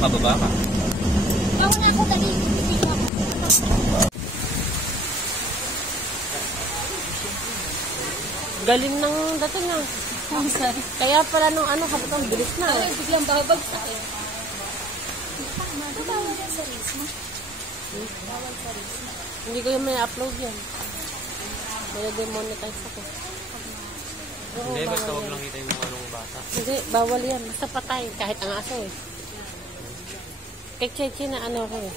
makababa ka. Bawal na ako dali. Galing ng dating na. Kaya pala nung ano, kapag bilis na. Ay, biglang babagsak eh. Bawal yan sa reels mo. Bawal sa reels mo. Hindi ko yung may upload yan. May demonetize ako. Oo, Hindi, basta bawal huwag yan. lang kita yung anong bata. Hindi, bawal yan. Basta patay. Kahit ang aso eh. Kay Cheche na ano ko eh.